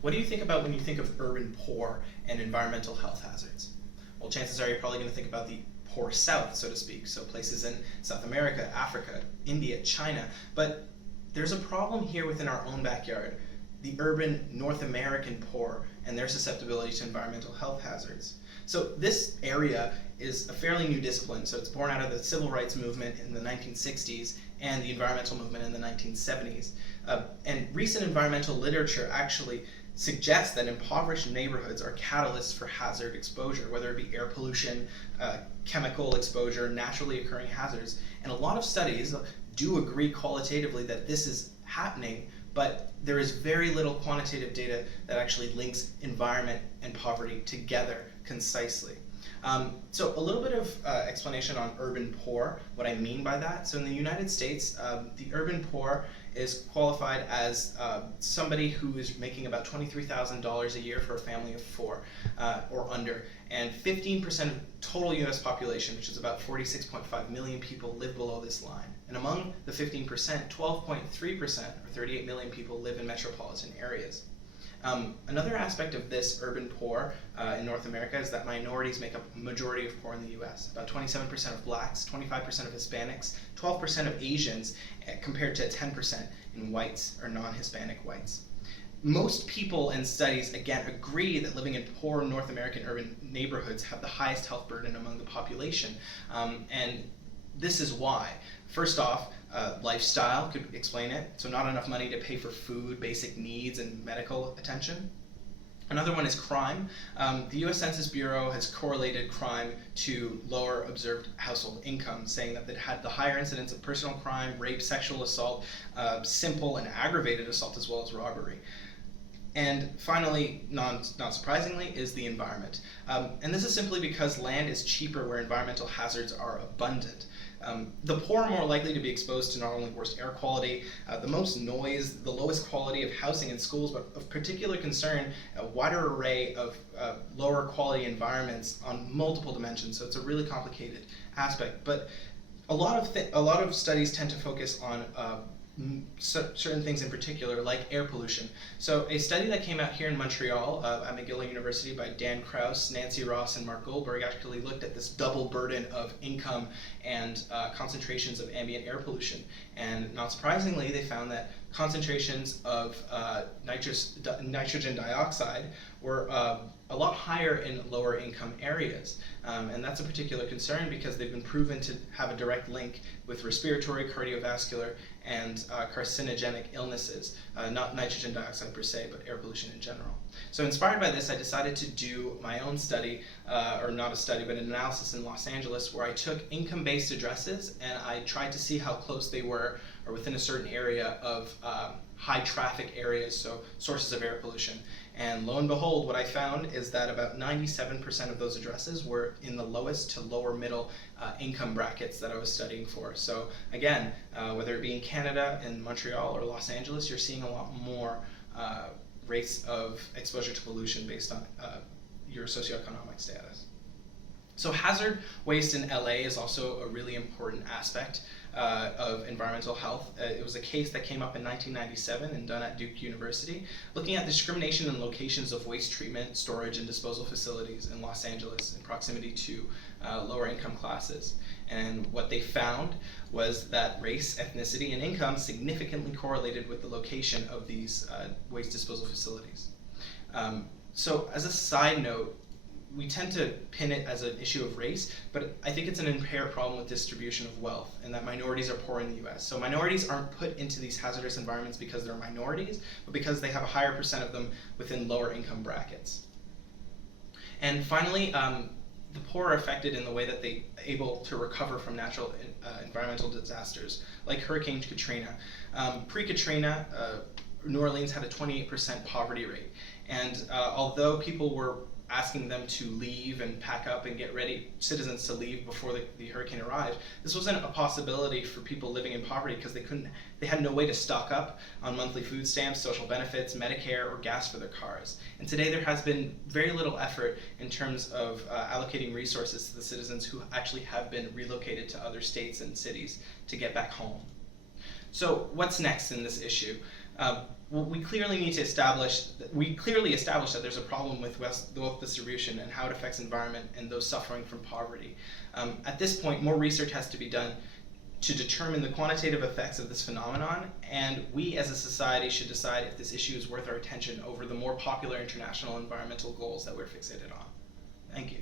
What do you think about when you think of urban poor and environmental health hazards? Well, chances are you're probably going to think about the poor South, so to speak, so places in South America, Africa, India, China. But there's a problem here within our own backyard, the urban North American poor and their susceptibility to environmental health hazards. So this area is a fairly new discipline, so it's born out of the civil rights movement in the 1960s and the environmental movement in the 1970s. And recent environmental literature actually suggests that impoverished neighborhoods are catalysts for hazard exposure, whether it be air pollution, chemical exposure, naturally occurring hazards. And a lot of studies do agree qualitatively that this is happening, but there is very little quantitative data that actually links environment and poverty together concisely. So a little bit of explanation on urban poor, what I mean by that. So in the United States, the urban poor is qualified as somebody who is making about $23,000 a year for a family of four or under, and 15% of total US population, which is about 46.5 million people, live below this line. And among the 15%, 12.3% or 38 million people live in metropolitan areas. Another aspect of this urban poor in North America is that minorities make up a majority of poor in the US. About 27% of blacks, 25% of Hispanics, 12% of Asians, compared to 10% in whites or non-Hispanic whites. Most people and studies, again, agree that living in poor North American urban neighborhoods have the highest health burden among the population. And this is why. First off, lifestyle could explain it. So not enough money to pay for food, basic needs, and medical attention. Another one is crime. The US Census Bureau has correlated crime to lower observed household income, saying that it had the higher incidence of personal crime, rape, sexual assault, simple and aggravated assault, as well as robbery. And finally, not surprisingly, is the environment. And this is simply because land is cheaper where environmental hazards are abundant. The poor are more likely to be exposed to not only worse air quality, the most noise, the lowest quality of housing and schools, but of particular concern, a wider array of lower quality environments on multiple dimensions. So it's a really complicated aspect. But a lot of studies tend to focus on certain things in particular, like air pollution. So a study that came out here in Montreal at McGill University by Dan Krause, Nancy Ross, and Mark Goldberg actually looked at this double burden of income and concentrations of ambient air pollution. And not surprisingly, they found that concentrations of nitrogen dioxide were a lot higher in lower income areas. And that's a particular concern because they've been proven to have a direct link with respiratory, cardiovascular, and carcinogenic illnesses, not nitrogen dioxide per se, but air pollution in general. So inspired by this, I decided to do my own study, or not a study, but an analysis in Los Angeles where I took income-based addresses and I tried to see how close they were or within a certain area of high traffic areas, so sources of air pollution. And lo and behold, what I found is that about 97% of those addresses were in the lowest to lower middle income brackets that I was studying for. So again, whether it be in Canada, in Montreal, or Los Angeles, you're seeing a lot more rates of exposure to pollution based on your socioeconomic status. So hazard waste in LA is also a really important aspect of environmental health. It was a case that came up in 1997 and done at Duke University, looking at discrimination in locations of waste treatment, storage, and disposal facilities in Los Angeles in proximity to lower income classes. And what they found was that race, ethnicity, and income significantly correlated with the location of these waste disposal facilities. So as a side note, we tend to pin it as an issue of race, but I think it's an inherent problem with distribution of wealth and that minorities are poor in the US. So minorities aren't put into these hazardous environments because they're minorities, but because they have a higher percent of them within lower income brackets. And finally, the poor are affected in the way that they're able to recover from natural environmental disasters, like Hurricane Katrina. Pre-Katrina, New Orleans had a 28% poverty rate. And although people were asking them to leave and pack up and get ready, citizens to leave before the hurricane arrived, this wasn't a possibility for people living in poverty because they had no way to stock up on monthly food stamps, social benefits, Medicare, or gas for their cars. And today there has been very little effort in terms of allocating resources to the citizens who actually have been relocated to other states and cities to get back home. So what's next in this issue? Well, we clearly established that there's a problem with wealth distribution and how it affects environment and those suffering from poverty. At this point, more research has to be done to determine the quantitative effects of this phenomenon, and we as a society should decide if this issue is worth our attention over the more popular international environmental goals that we're fixated on. Thank you.